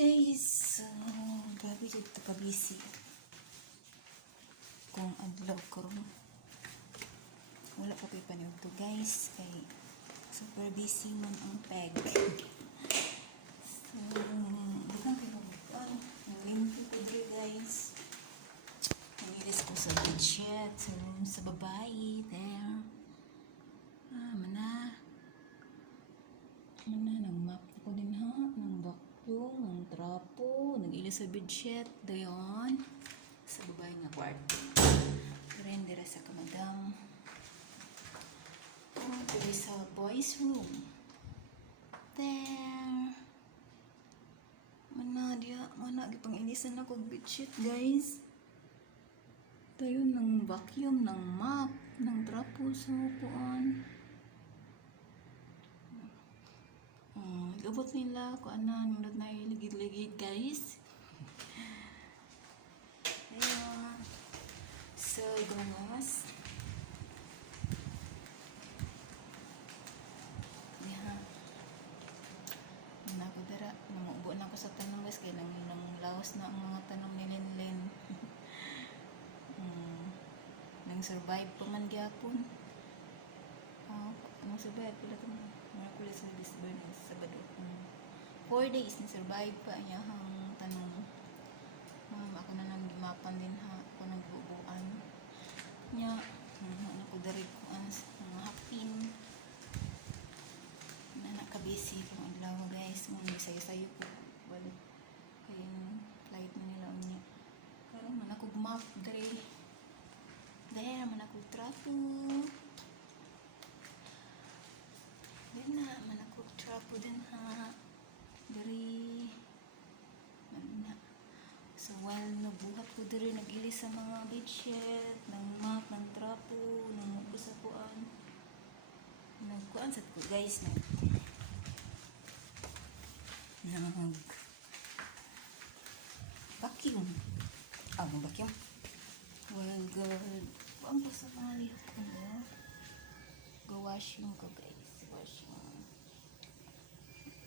Guys, grabe dito ka-busy. Kung adlaw karon wala pa ko'y paniog to guys. Kay super busy man ang peg. So, bukang kayo mabukan. Nag-limpyo ko dito guys. Nangilis ko sa budget. Sa babae. There. Mana nang map ko din ha. Nang vacuum, nang trapo. Nag-ilis sa budget. Dayon. Sa babae nga kwarto. Ren dira sa kamadam. Diri sa boys room. There. Mana gipang inisan ako bedsheet guys. Tayo ng vacuum, ng mop, ng trapo sa upuan. Gabot nila kung ano nindot na iligid-ligid guys. Ayan. So, gumas. Ako dara, namubo na ako sa tanong guys, kaya nang laos na ang mga tanong ni Linlin. Nang survive pa man gyapon. Nang survive pala ito mga kulis sa Bisburn sa Sabado. 4 days na survive pa niya ang tanong. Ako na nang gimapan din ha, ako nang bubuan niya. Ako dari ko mga hapin na nakabisi kung adlaw guys. Ngunit sayo-sayo po balik kaya flight na nila niya. Karon man ako map dari dahil man ako trapo din ha dari na. So while nabuhat ko dari nag-ilis sa mga bedsheet ng map, ng trapo, ng usapuan, nagkuan sa ko guys nag vacuum. Vacuum. Well, good. Ang basta mga lihok ko mo. Go washing ko guys. Washing.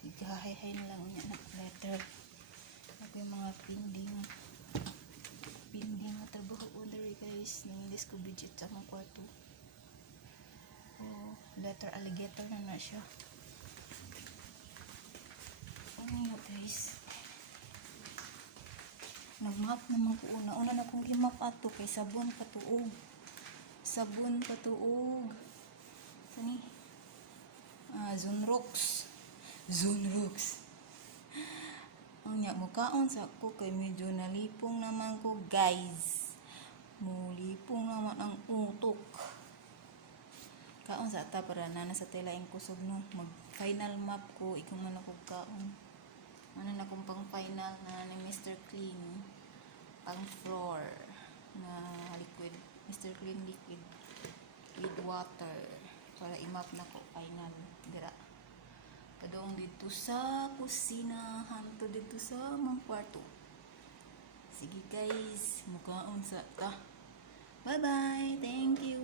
Igahay-hay na lang niya ng letter. Ako yung mga pending na trabaho order guys. Nangilis ko budget sa mga kwarto. Letter alligator na siya. Ano guys, nag-map naman ko una na kong i-map ato kay sabon katuog sani Zonrox ang niya mukaon sa ako kay medyo nalipong naman ko guys, mulipong naman ang utok kaon sa ata para na sa tela yung kusog no. Mag final map ko ikaw man ako kaon ano na kung pang final na ni Mr. Clean pang floor na liquid, Mr. Clean liquid with water para i-map na ko final dira kadong dito sa kusina hanto dito sa mga kwarto. Sige guys, mukaon sa ta. Bye bye, thank you.